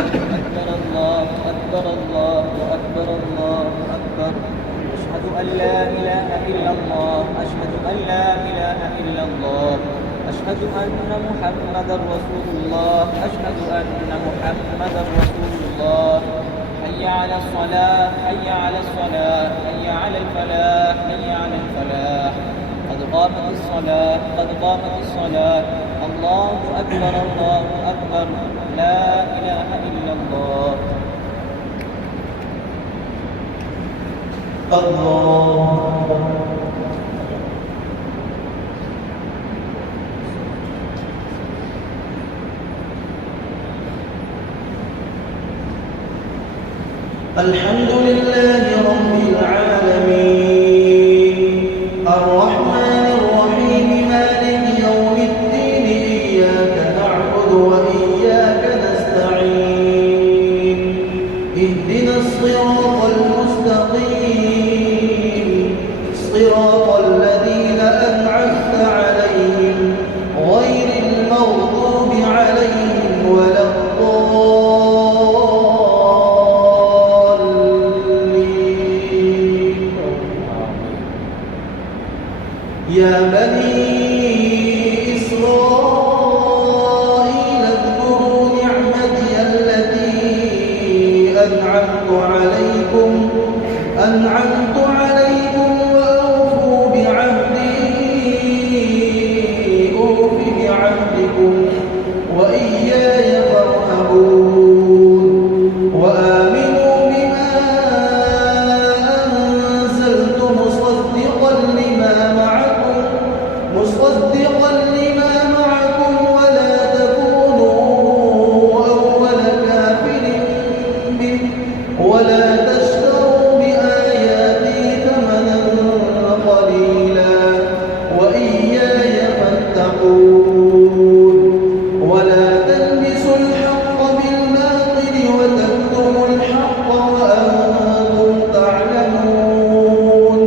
أكبر الله أكبر الله أكبر الله أكبر. أشهد أن لا إله إلا الله أشهد أن لا إله إلا الله. أشهد أن محمدا رسول الله أشهد أن محمدا رسول الله. حي على الصلاة حي على الصلاة حي على الفلاح حي على الفلاح. قد قامت الصلاة قد قامت الصلاة. الله أكبر الله أكبر. لا إله إلا الله. الله الحمد لله رب العالمين الرحمن الرحيم مالك يوم الدين إياك نعبد وإياك نستعين اهدنا الصراط المستقيم صراط الذين أنعمت عليهم غير المغضوب عليهم ولا يا بني إسرائيل اذكروا نعمتي التي أنعمت عليكم وأوفوا بعهدي أوف بعهدكم وإياي فارهبون. وآمنوا بما أنزلت مصدقا لما معكم ولا تكونوا أول كافر به ولا تشتروا بآياتي ثمنا قليلا وإياي فاتقون. ولا تلبسوا الحق بالباطل وتكتموا الحق وأنتم تعلمون.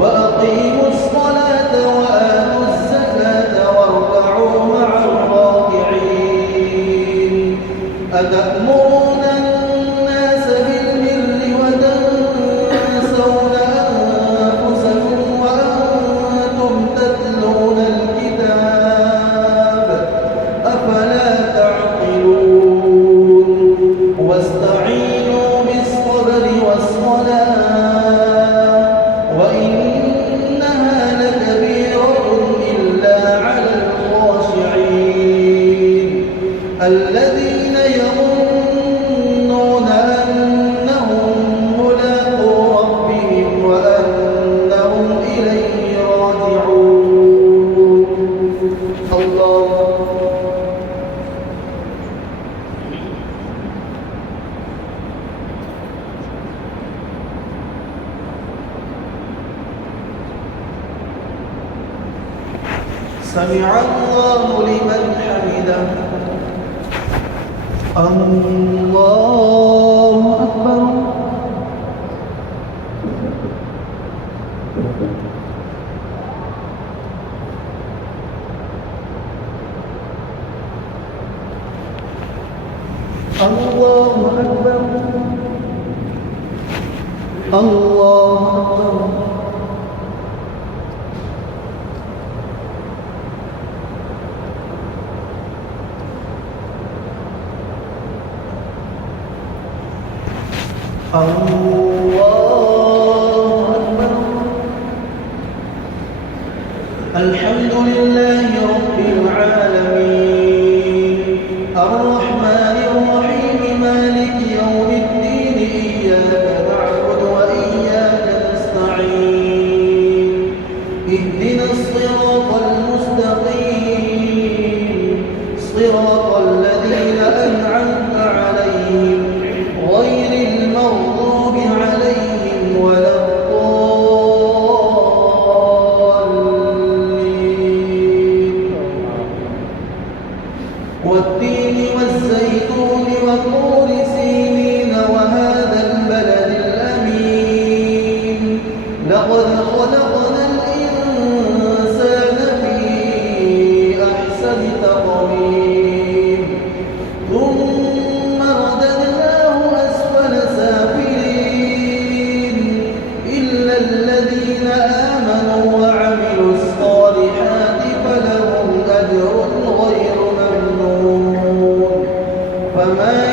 وأقيموا الصلاة وآتوا الزكاة واركعوا مع الراكعين. أتأمرون الناس بالبر وتنسون أنفسكم وأنتم تتلون الكتاب أفلا تعقلون. واستعينوا بالصبر والصلاة وإنها لكبيرة إلا على الخاشعين الذين يظنون أنهم ملاقو ربهم وأنهم إليه راجعون. الله سمع الله لمن حمده. الله أكبر. الله أكبر. الله أكبر. الله أكبر. الحمد لله رب العالمين الرحمن الرحيم مالك يوم الدين إياك نعبد وإياك نستعين اهدنا الصراط المستقيم صراط الذين أنعمت عليهم غير المغضوب عليهم ولا الضالين. والتين والزيتون الذين آمنوا وعملوا الصالحات فلهم أجر غير ممنون. فما